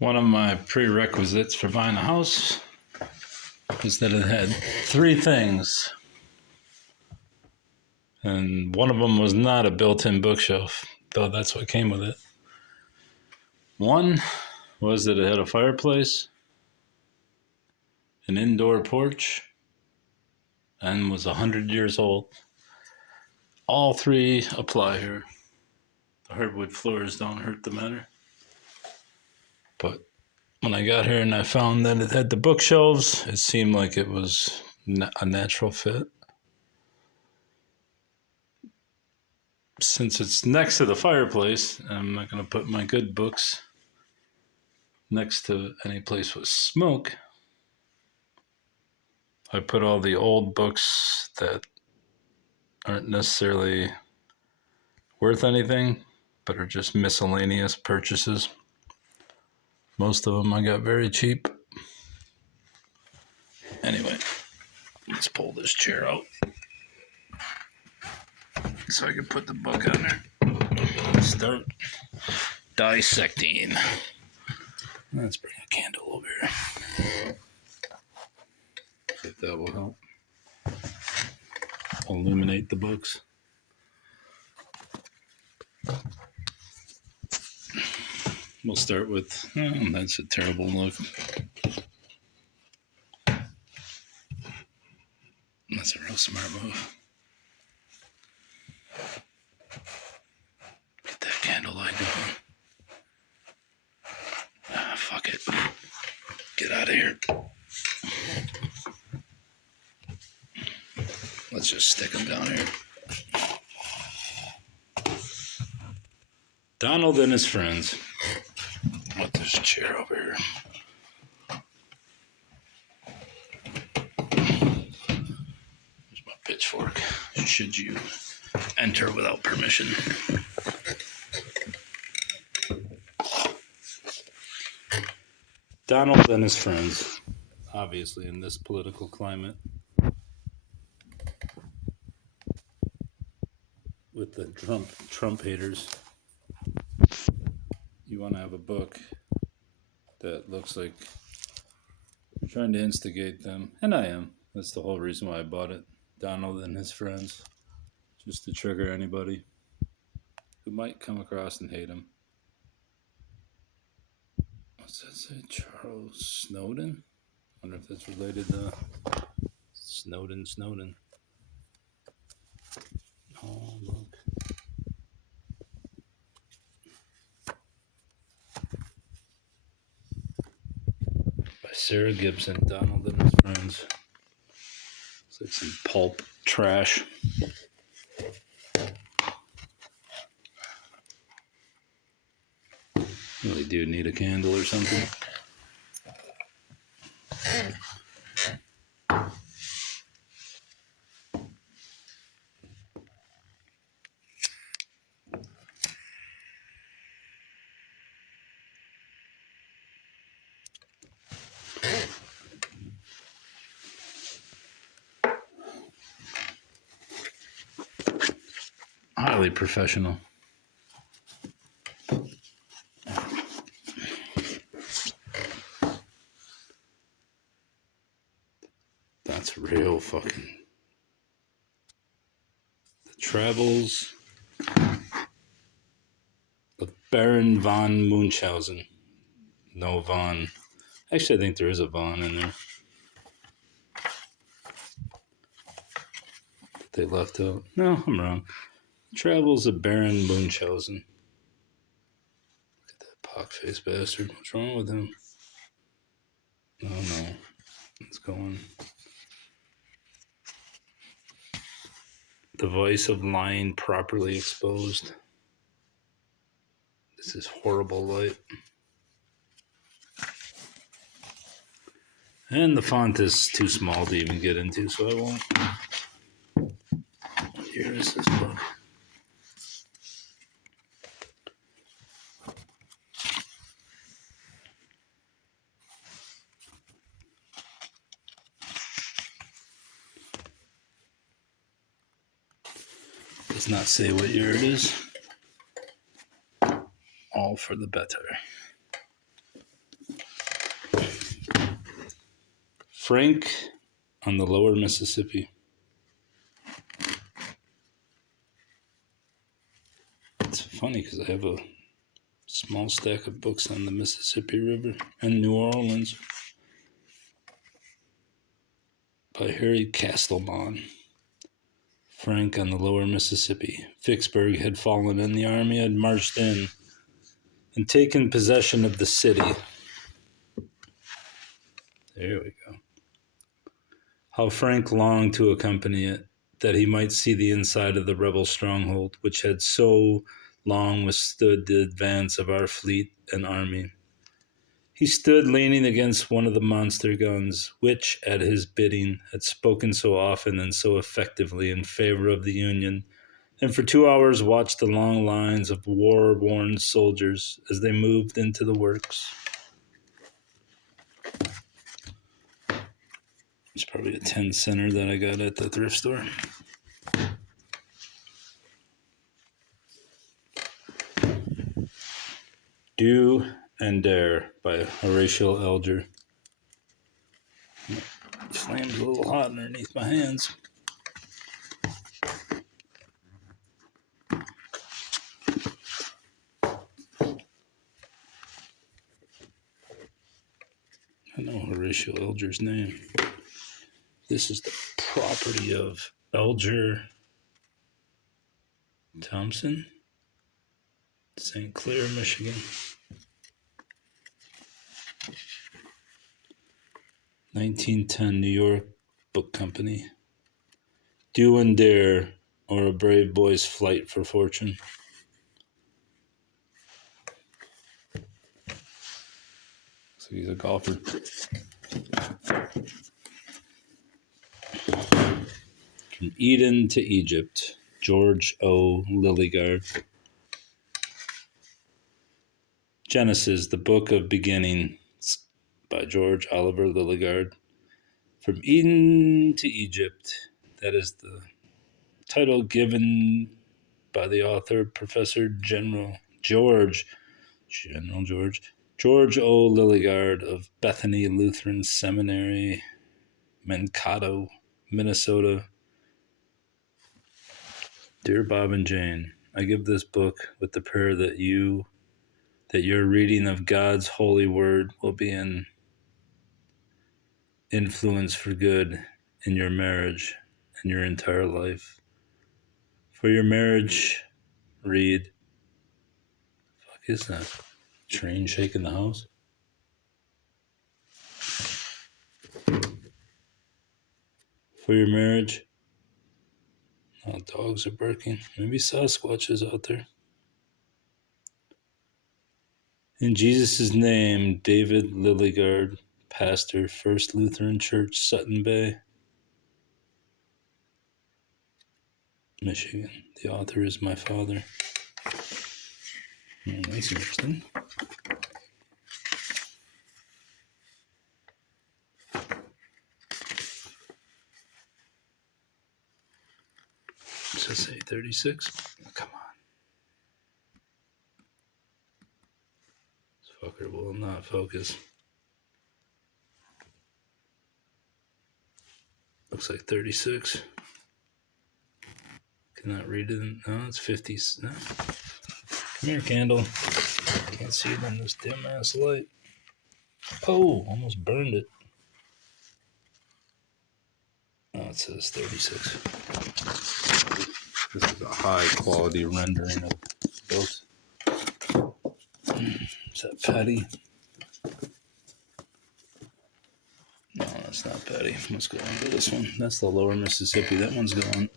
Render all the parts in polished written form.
One of my prerequisites for buying a house was that it had three things. And one of them was not a built-in bookshelf, though that's what came with it. One was that it had a fireplace, an indoor porch, and was 100 years old. All three apply here. The hardwood floors don't hurt the matter. But when I got here and I found that it had the bookshelves, it seemed like it was a natural fit. Since it's next to the fireplace, I'm not going to put my good books next to any place with smoke. I put all the old books that aren't necessarily worth anything, but are just miscellaneous purchases. Most of them I got very cheap. Anyway, let's pull this chair out so I can put the book on there. Start dissecting. Let's bring a candle over here. If that will help illuminate the books. We'll start with, that's a terrible look. That's a real smart move. Get that candlelight going. Fuck it. Get out of here. Let's just stick them down here. Donald and his friends. Put this chair over here. There's my pitchfork. Should you enter without permission? Donald and his friends. Obviously, in this political climate, with the Trump haters, you want to have a book that looks like you're trying to instigate them, and I am. That's the whole reason why I bought it. Donald and his friends, just to trigger anybody who might come across and hate him. What's that say? Charles Snowden? I wonder if that's related to Snowden. Oh, look. By Sarah Gibson, Donald and his friends. It's like some pulp trash. Really do need a candle or something. Highly professional. That's real fucking. The Travels of Baron von Munchausen. No von. Actually, I think there is a von in there. They left out. No, I'm wrong. Travels of Baron Munchausen. Look at that pock-faced bastard. What's wrong with him? Oh no. It's going. The vice of lying properly exposed. This is horrible light. And the font is too small to even get into, so I won't. Here is this book. Does not say what year it is. All for the better. Frank on the Lower Mississippi. It's funny because I have a small stack of books on the Mississippi River and New Orleans by Harry Castleman. Frank on the Lower Mississippi. Vicksburg had fallen and the army had marched in and taken possession of the city. There we go. How Frank longed to accompany it, that he might see the inside of the rebel stronghold, which had so long withstood the advance of our fleet and army. He stood leaning against one of the monster guns, which, at his bidding, had spoken so often and so effectively in favor of the Union, and for 2 hours watched the long lines of war-worn soldiers as they moved into the works. It's probably a 10-center that I got at the thrift store. Do and Dare by Horatio Alger. Flame's a little hot underneath my hands. I know Horatio Alger's name. This is the property of Alger Thompson, St. Clair, Michigan. 1910 New York Book Company. Do and Dare, or A Brave Boy's Flight for Fortune. So he's a golfer. From Eden to Egypt, George O. Lilligard. Genesis, the Book of Beginnings by George Oliver Lilligard. From Eden to Egypt, that is the title given by the author, Professor George O. Lilligard of Bethany Lutheran Seminary, Mankato, Minnesota. Dear Bob and Jane, I give this book with the prayer that your reading of God's holy word will be an influence for good in your marriage and your entire life. For your marriage, read. Fuck is that? Train shaking the house? For your marriage. Oh, dogs are barking. Maybe Sasquatch is out there. In Jesus' name, David Lilligard, pastor, First Lutheran Church, Sutton Bay, Michigan. The author is my father. Oh, that's interesting. Does it say 36? Oh, come on. This fucker will not focus. Looks like 36. Cannot read it. No, it's 50. No. Come here, candle. Can't see it in this dim ass light. Oh, almost burned it. Oh, it says 36. This is a high quality rendering of both. Is that Patty? No, that's not Patty. Let's go on to this one. That's the Lower Mississippi. That one's going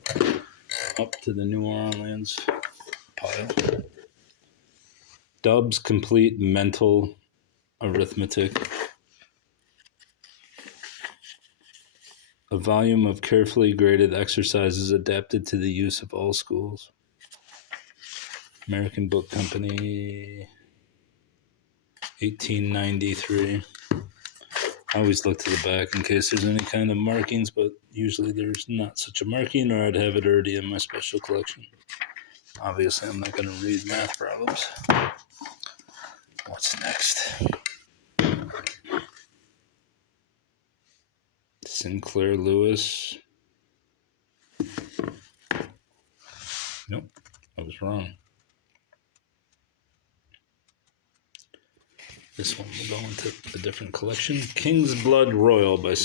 up to the New Orleans pile. Dub's Complete Mental Arithmetic. A volume of carefully graded exercises adapted to the use of all schools. American Book Company, 1893. I always look to the back in case there's any kind of markings, but usually there's not such a marking, or I'd have it already in my special collection. Obviously, I'm not going to read math problems. What's next? Sinclair Lewis. Nope, I was wrong. This one will go into a different collection. King's Blood Royal by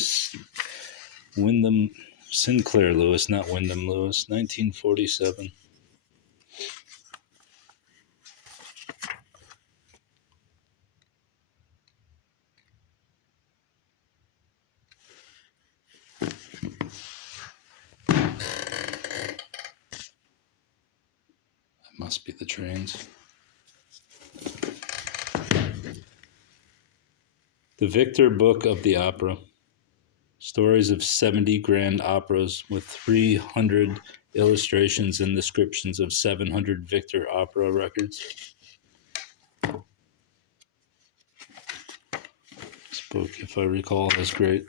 Wyndham Sinclair Lewis, not Wyndham Lewis, 1947. That must be the trains. The Victor Book of the Opera. Stories of 70 grand operas with 300 illustrations and descriptions of 700 Victor opera records. This book, if I recall, has great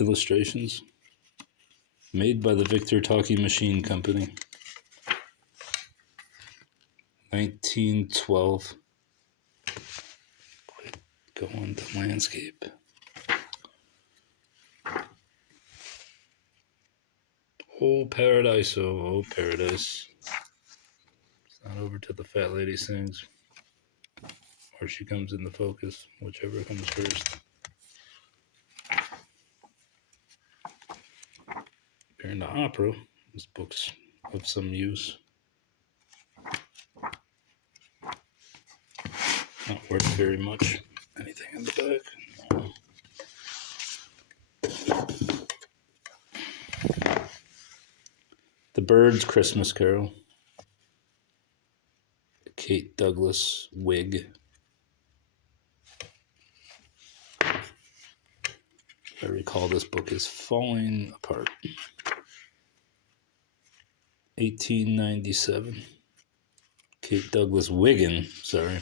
illustrations. Made by the Victor Talking Machine Company. 1912. Go on to landscape. Oh, paradise, oh, paradise. It's not over till the fat lady sings. Or she comes in the focus, whichever comes first. Comparing to opera, this book's of some use. Not worth very much. Anything in the back? No. The Birds' Christmas Carol. Kate Douglas wig. I recall this book is falling apart. 1897. Kate Douglas Wiggin, sorry.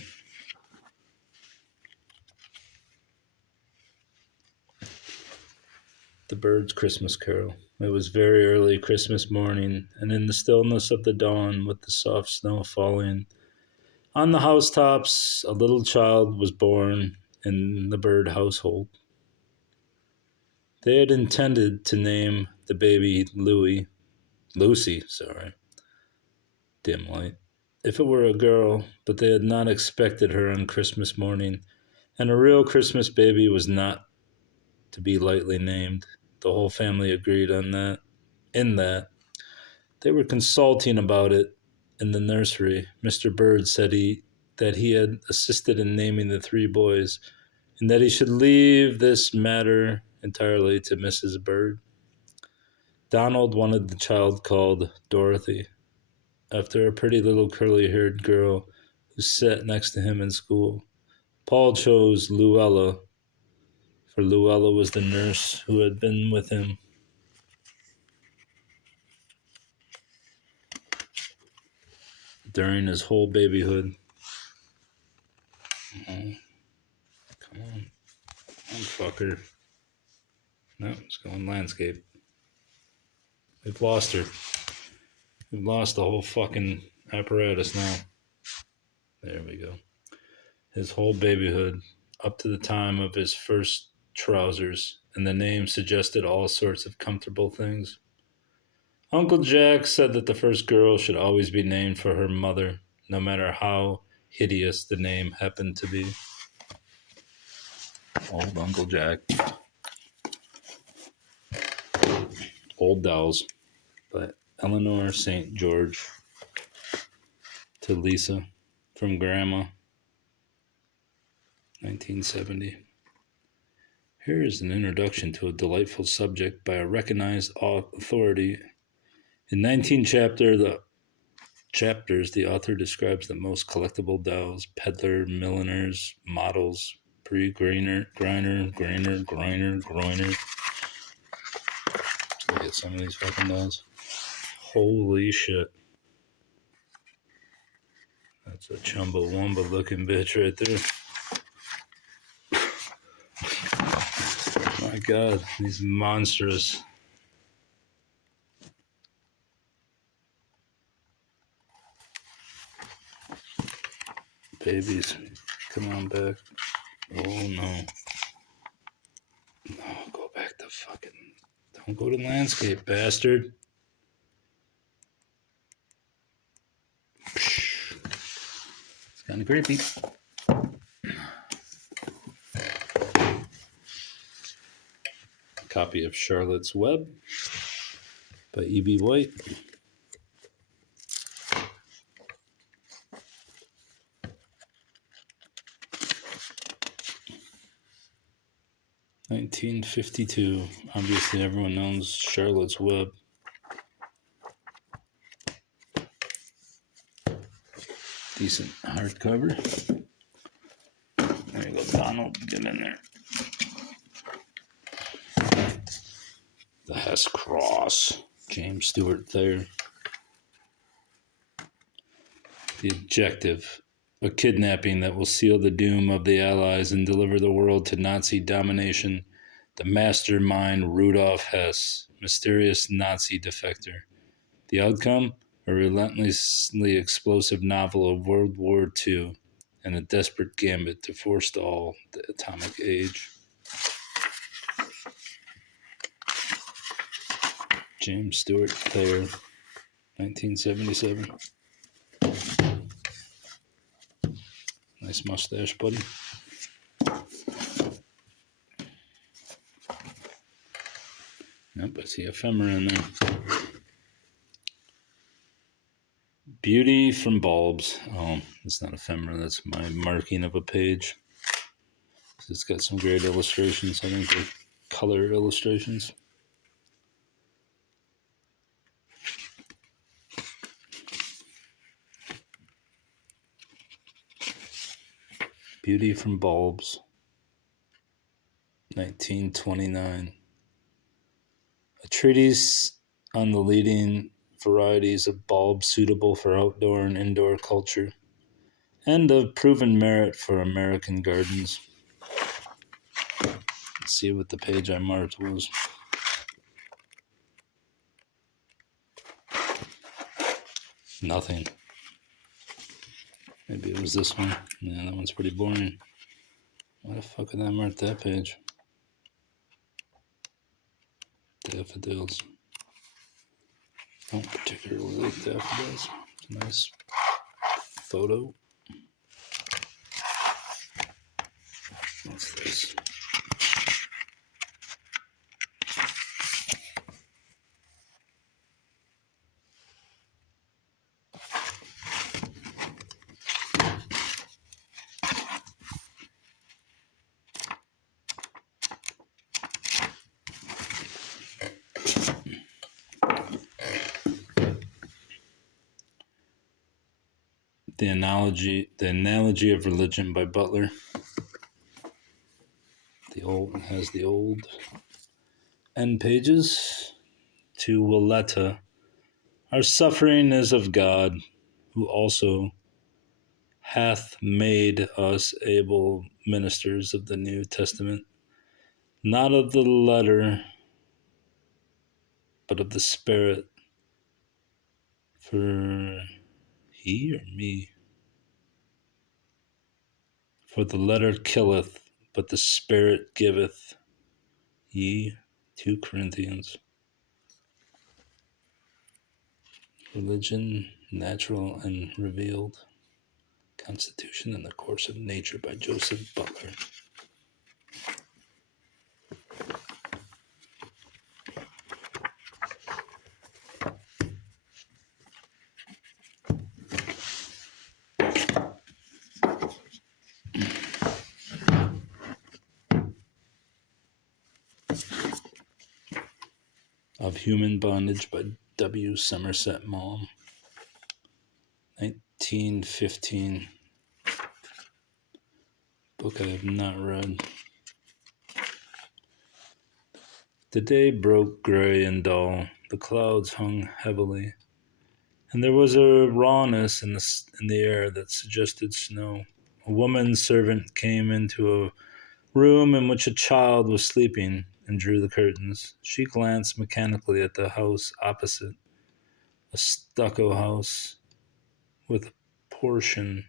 The Birds' Christmas Carol. It was very early Christmas morning, and in the stillness of the dawn, with the soft snow falling on the housetops, a little child was born in the Bird household. They had intended to name the baby Lucy, dim light, if it were a girl, but they had not expected her on Christmas morning, and a real Christmas baby was not to be lightly named. The whole family agreed on that. In that, they were consulting about it in the nursery. Mr. Bird said that he had assisted in naming the three boys, and that he should leave this matter entirely to Mrs. Bird. Donald wanted the child called Dorothy, after a pretty little curly-haired girl who sat next to him in school. Paul chose Luella, for Luella was the nurse who had been with him. During his whole babyhood. Oh, come on, fucker. No, it's going landscape. We've lost her. We've lost the whole fucking apparatus now. There we go. His whole babyhood, up to the time of his first trousers, and the name suggested all sorts of comfortable things. Uncle Jack said that the first girl should always be named for her mother, no matter how hideous the name happened to be. Old Uncle Jack. Old Dolls by Eleanor St. George to Lisa from Grandma, 1970. Here is an introduction to a delightful subject by a recognized authority. In 19 chapters, the author describes the most collectible dolls: peddler, milliners, models, pre-grainer, groiner. Look at some of these fucking dolls. Holy shit. That's a Chumbawamba looking bitch right there. My God, these monstrous. Babies, come on back. Oh no. No, go back the fucking... Don't go to landscape, bastard. It's kind of creepy. Copy of Charlotte's Web by E.B. White. (1952). Obviously, everyone knows Charlotte's Web. Decent hardcover. There you go, Donald. Get in there. The Hess Cross. James Stewart Thayer. The objective: a kidnapping that will seal the doom of the Allies and deliver the world to Nazi domination. The mastermind Rudolf Hess, mysterious Nazi defector. The outcome? A relentlessly explosive novel of World War II and a desperate gambit to forestall the atomic age. James Stewart Thayer, 1977. Nice mustache, buddy. Yep, I see ephemera in there. Beauty from Bulbs. Oh, it's not ephemera. That's my marking of a page. It's got some great illustrations. I think they're color illustrations. Beauty from Bulbs, 1929. A treatise on the leading varieties of bulbs suitable for outdoor and indoor culture, and of proven merit for American gardens. Let's see what the page I marked was. Nothing. Maybe it was this one. Yeah, that one's pretty boring. Why the fuck did I mark that page? Daffodils. Don't particularly like daffodils. It's a nice photo. What's this? The Analogy of Religion by Butler. Has the old end pages. To Willetta. Our suffering is of God, who also hath made us able ministers of the New Testament, not of the letter, but of the Spirit. For he or me? For the letter killeth, but the Spirit giveth. Ye, 2 Corinthians. Religion, Natural and Revealed. Constitution and the Course of Nature by Joseph Butler. Of Human Bondage by W. Somerset Maugham. 1915. Book I have not read. The day broke gray and dull. The clouds hung heavily, and there was a rawness in the air that suggested snow. A woman servant came into a room in which a child was sleeping and drew the curtains. She glanced mechanically at the house opposite, a stucco house with a portion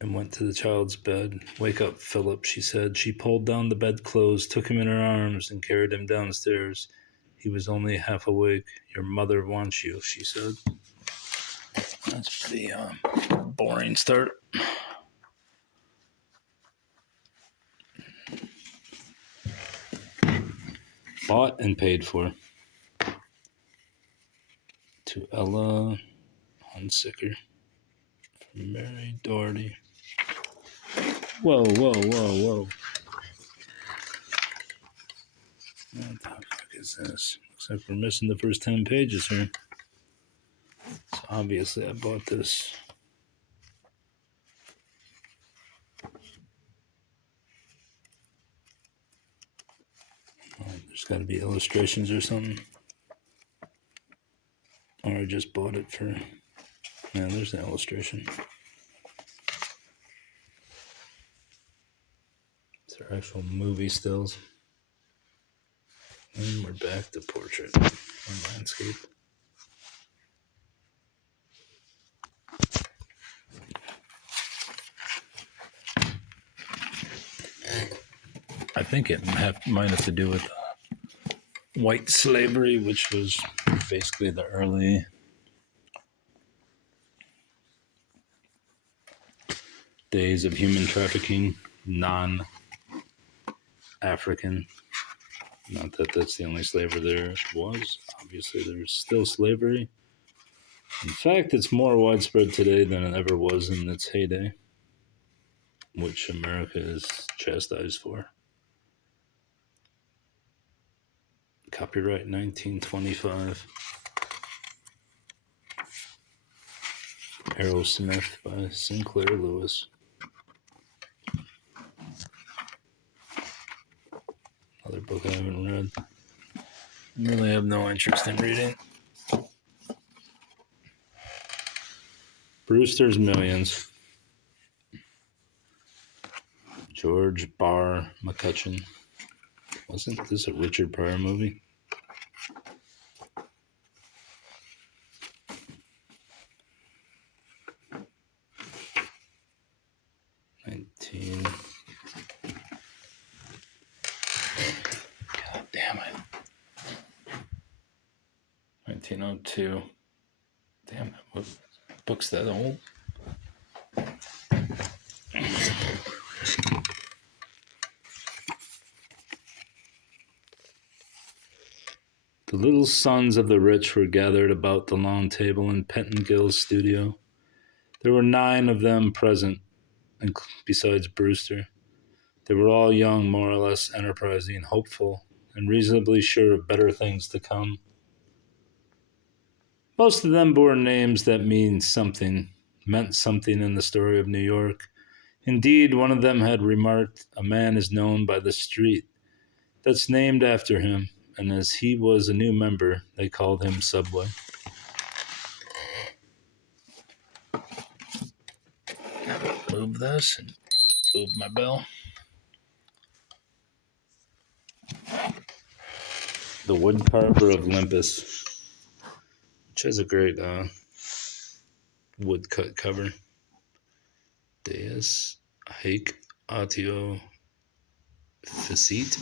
and went to the child's bed. "Wake up, Philip," she said. She pulled down the bedclothes, took him in her arms, and carried him downstairs. He was only half awake. "Your mother wants you," she said. That's pretty boring start. Bought and paid for. To Ella Hunsicker. From Mary Doherty. Whoa. What the fuck is this? Looks like we're missing the first 10 pages here. So obviously I bought this. There's got to be illustrations or something. Or I just bought it for... Yeah, there's an illustration. These are actual movie stills. And we're back to portrait or landscape. I think it might have to do with white slavery, which was basically the early days of human trafficking, non-African. Not that that's the only slavery there was. Obviously, there's still slavery. In fact, it's more widespread today than it ever was in its heyday, which America is chastised for. Copyright 1925. Aerosmith by Sinclair Lewis. Another book I haven't read. I really have no interest in reading. Brewster's Millions. George Barr McCutcheon. Wasn't this a Richard Pryor movie? God damn it. 1902. Damn it. What book's that old? The little sons of the rich were gathered about the long table in Pentongill's studio. There were 9 of them present, besides Brewster. They were all young, more or less enterprising, hopeful, and reasonably sure of better things to come. Most of them bore names that meant something in the story of New York. Indeed, one of them had remarked, "A man is known by the street that's named after him," and as he was a new member, they called him Subway. Move this and move my bell. The Woodcarver of Olympus, which has a great woodcut cover. Deus haec autio facit.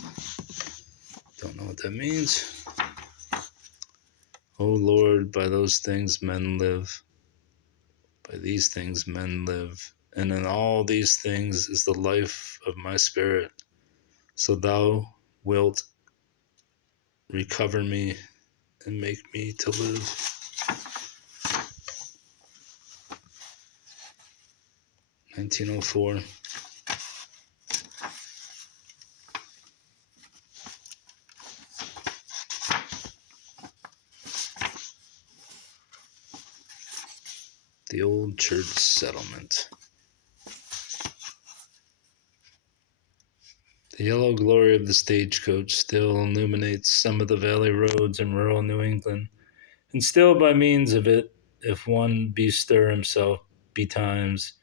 Don't know what that means. O Lord, by those things men live. By these things men live. And in all these things is the life of my spirit. So thou wilt recover me and make me to live. 1904. The Old Church Settlement. The yellow glory of the stagecoach still illuminates some of the valley roads in rural New England, and still by means of it, if one bestir himself betimes,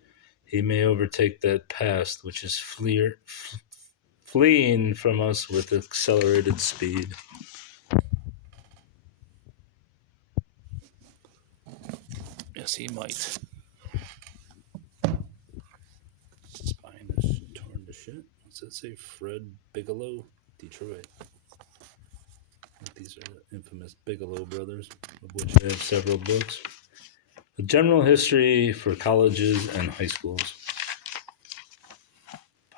he may overtake that past which is fleeing from us with accelerated speed. Yes, he might. does it say Fred Bigelow, Detroit? These are the infamous Bigelow brothers, of which I have several books. A general history for colleges and high schools.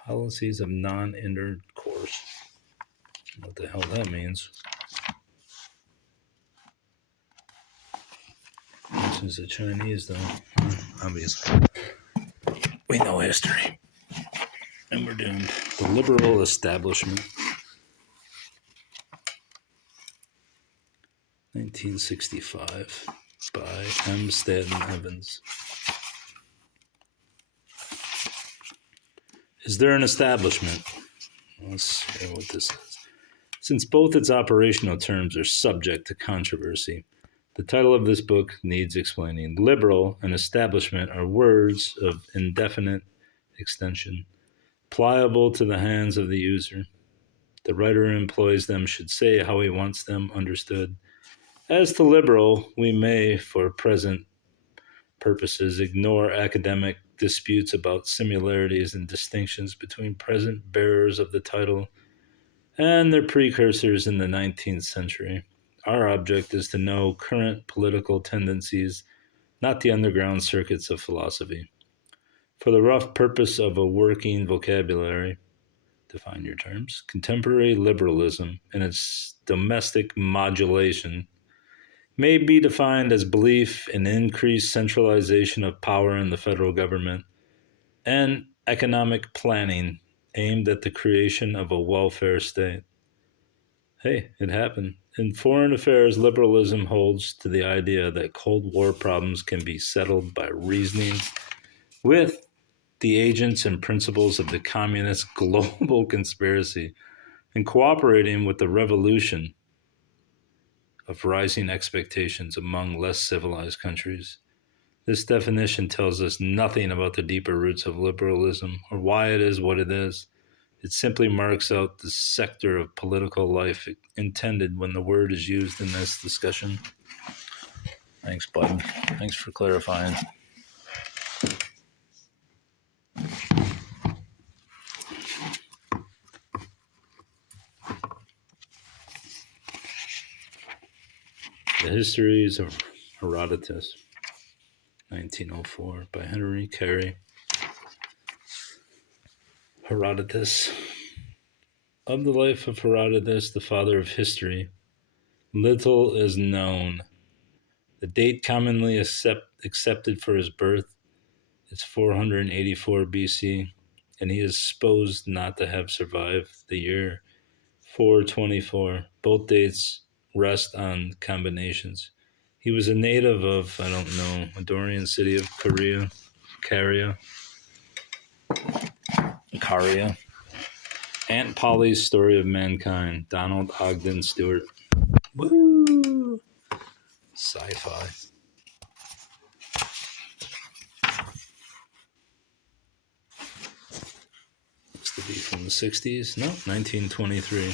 Policies of non-intercourse. What the hell that means. This is the Chinese, though. Obviously. We know history. And we're doomed. The liberal establishment. 1965 by M. Stanton Evans. Is there an establishment? Let's hear what this is. Since both its operational terms are subject to controversy, the title of this book needs explaining. Liberal and establishment are words of indefinite extension, pliable to the hands of the user. The writer who employs them should say how he wants them understood. As to liberal, we may, for present purposes, ignore academic disputes about similarities and distinctions between present bearers of the title and their precursors in the 19th century. Our object is to know current political tendencies, not the underground circuits of philosophy. For the rough purpose of a working vocabulary, define your terms, contemporary liberalism and its domestic modulation may be defined as belief in increased centralization of power in the federal government and economic planning aimed at the creation of a welfare state. Hey, it happened. In foreign affairs, liberalism holds to the idea that Cold War problems can be settled by reasoning with the agents and principles of the communist global conspiracy and cooperating with the revolution of rising expectations among less civilized countries. This definition tells us nothing about the deeper roots of liberalism or why it is what it is. It simply marks out the sector of political life intended when the word is used in this discussion. Thanks, bud. Thanks for clarifying. The Histories of Herodotus, 1904, by Henry Carey. Herodotus. Of the life of Herodotus, the father of history, little is known. The date commonly accepted for his birth is 484 BC, and he is supposed not to have survived the year 424. Both dates rest on combinations. He was a native of, I don't know, a Dorian city of Caria. Aunt Polly's Story of Mankind, Donald Ogden Stewart. Woo! Sci-fi. Used to be from the 60s. No, 1923.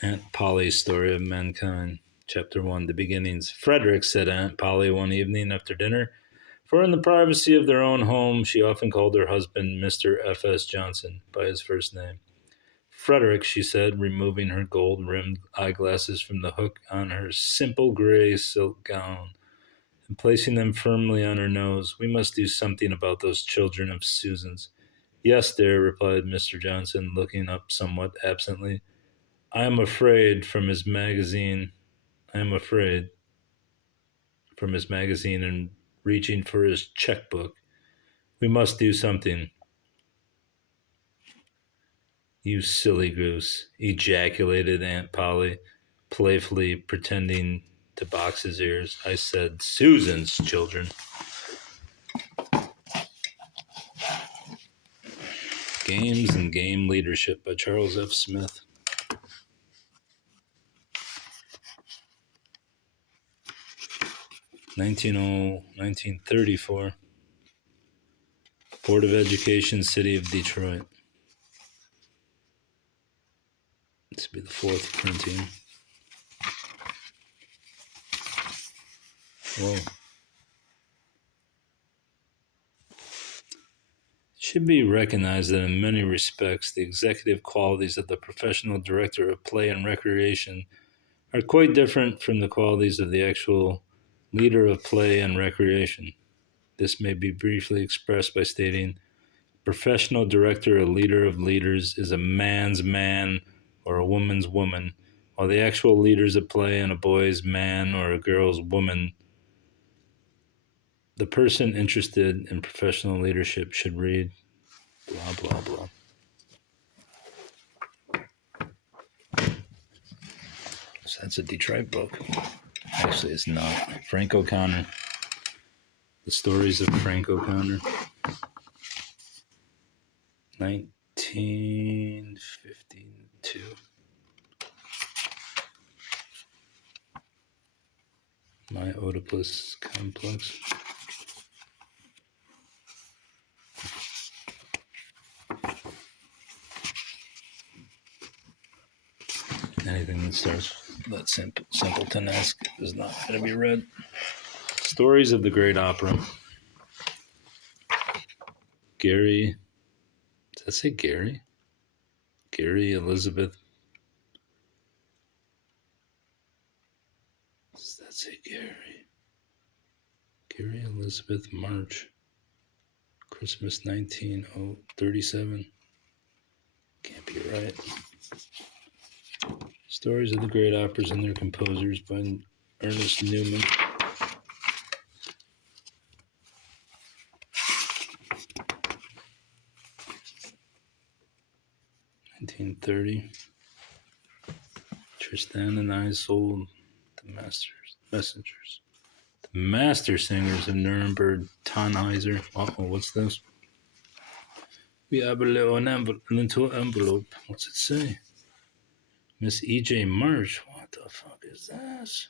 Aunt Polly's Story of Mankind, Chapter 1, The Beginnings. Frederick, said Aunt Polly one evening after dinner, for in the privacy of their own home, she often called her husband Mr. F.S. Johnson by his first name. Frederick, she said, removing her gold-rimmed eyeglasses from the hook on her simple gray silk gown and placing them firmly on her nose, we must do something about those children of Susan's. Yes, dear, replied Mr. Johnson, looking up somewhat absently. I am afraid from his magazine and reaching for his checkbook. We must do something. You silly goose, ejaculated Aunt Polly, playfully pretending to box his ears. I said, Susan's children. Games and Game Leadership by Charles F. Smith. 1934. Board of Education, City of Detroit. This will be the fourth printing. Whoa. should be recognized that in many respects, the executive qualities of the professional director of play and recreation are quite different from the qualities of the actual leader of play and recreation. This may be briefly expressed by stating professional director or leader of leaders is a man's man or a woman's woman, while the actual leaders of play and a boy's man or a girl's woman. The person interested in professional leadership should read blah, blah, blah. So that's a Detroit book. Actually, it's not. Frank O'Connor. The Stories of Frank O'Connor. 1952. My Oedipus Complex. Anything that starts that simpleton-esque is not going to be read. Stories of the Great Opera. Gary. Does that say Gary? Gary Elizabeth. Does that say Gary? Gary Elizabeth March. Christmas 1937. Can't be right. Stories of the Great Operas and Their Composers by Ernest Newman. 1930. Tristan and Isolde, the messengers. The master singers of Nuremberg, Tannhäuser. Uh-oh, what's this? We have a little envelope. What's it say? Miss E.J. Marsh. What the fuck is this?